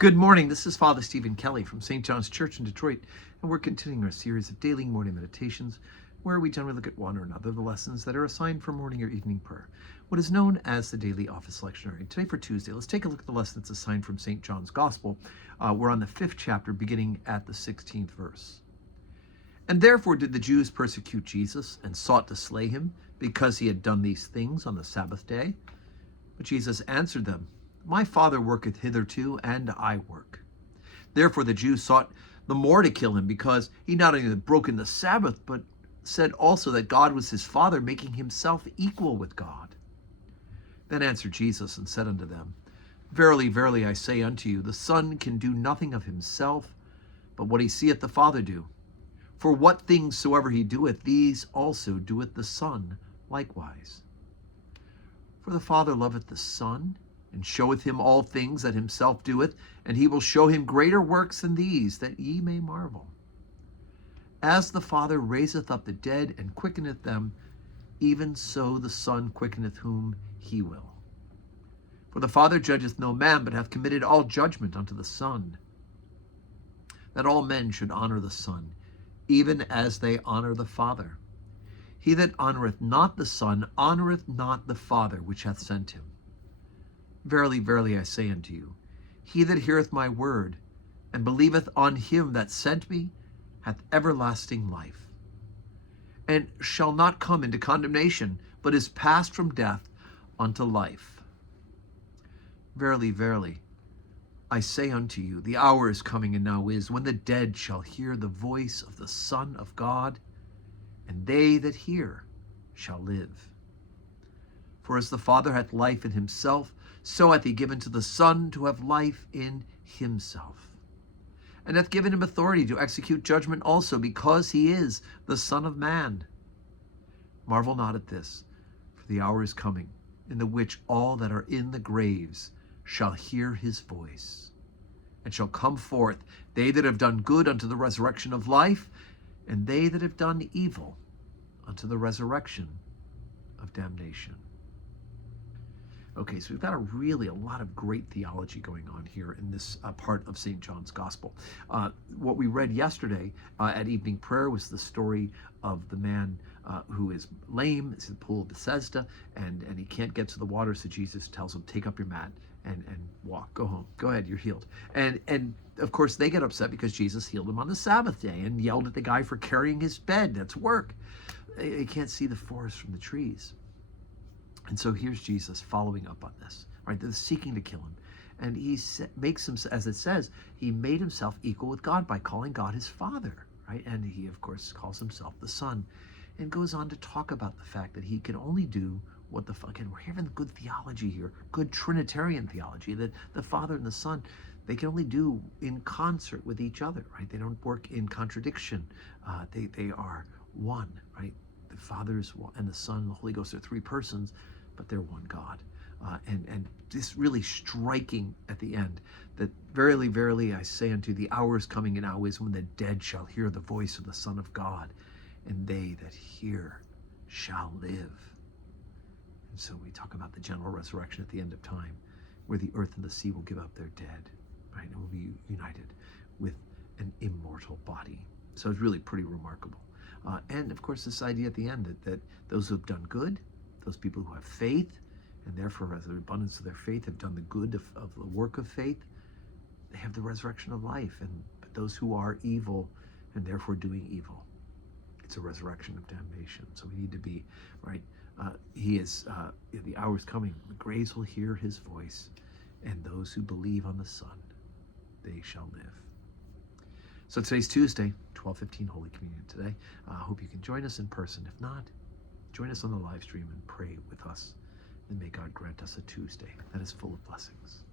Good morning. This is Father Stephen Kelly from St. John's Church in Detroit, and we're continuing our series of daily morning meditations where we generally look at one or another of the lessons that are assigned for morning or evening prayer, what is known as the daily office lectionary. Today for Tuesday, let's take a look at the lesson that's assigned from St. John's Gospel. We're on the 5th chapter, beginning at the 16th verse. And therefore did the Jews persecute Jesus and sought to slay him because he had done these things on the Sabbath day. But Jesus answered them, My Father worketh hitherto, and I work. Therefore the Jews sought the more to kill him, because he not only had broken the Sabbath, but said also that God was his Father, making himself equal with God. Then answered Jesus and said unto them, Verily, verily, I say unto you, the Son can do nothing of himself, but what he seeth the Father do. For what things soever he doeth, these also doeth the Son likewise. For the Father loveth the Son, and showeth him all things that himself doeth, and he will show him greater works than these, that ye may marvel. As the Father raiseth up the dead, and quickeneth them, even so the Son quickeneth whom he will. For the Father judgeth no man, but hath committed all judgment unto the Son, that all men should honor the Son, even as they honor the Father. He that honoreth not the Son honoreth not the Father which hath sent him. Verily, verily, I say unto you, he that heareth my word, and believeth on him that sent me, hath everlasting life, and shall not come into condemnation, but is passed from death unto life. Verily, verily, I say unto you, the hour is coming, and now is, when the dead shall hear the voice of the Son of God, and they that hear shall live. For as the Father hath life in himself, so hath he given to the Son to have life in himself, and hath given him authority to execute judgment also, because he is the Son of Man. Marvel not at this, for the hour is coming, in the which all that are in the graves shall hear his voice, and shall come forth, they that have done good unto the resurrection of life, and they that have done evil unto the resurrection of damnation. Okay, so we've got a lot of great theology going on here in this part of St. John's Gospel. What we read yesterday at evening prayer was the story of the man who is lame. It's the pool of Bethesda, and he can't get to the water, so Jesus tells him, take up your mat and walk, go home, go ahead, you're healed. And of course they get upset because Jesus healed him on the Sabbath day and yelled at the guy for carrying his bed. That's work. They can't see the forest from the trees. And so here's Jesus following up on this, right? They're seeking to kill him. And he makes him, as it says, he made himself equal with God by calling God his Father, right? And he, of course, calls himself the Son, and goes on to talk about the fact that he can only do what again, we're hearing good theology here, good Trinitarian theology, that the Father and the Son, they can only do in concert with each other, right? They don't work in contradiction. They are one, right? The Father is one, and the Son and the Holy Ghost are three persons, but they're one God. And this really striking at the end, that verily, verily, I say unto you, the hour is coming, and now is, when the dead shall hear the voice of the Son of God, and they that hear shall live. And so we talk about the general resurrection at the end of time, where the earth and the sea will give up their dead, right? And will be united with an immortal body. So it's really pretty remarkable. And of course, this idea at the end that those who have done good, those people who have faith, and therefore as the abundance of their faith have done the good of the work of faith, they have the resurrection of life. But those who are evil and therefore doing evil, it's a resurrection of damnation. So we need to be, right? The hour is coming. The graves will hear his voice, and those who believe on the Son, they shall live. So today's Tuesday, 12:15 Holy Communion today. I hope you can join us in person. If not, join us on the live stream and pray with us. And may God grant us a Tuesday that is full of blessings.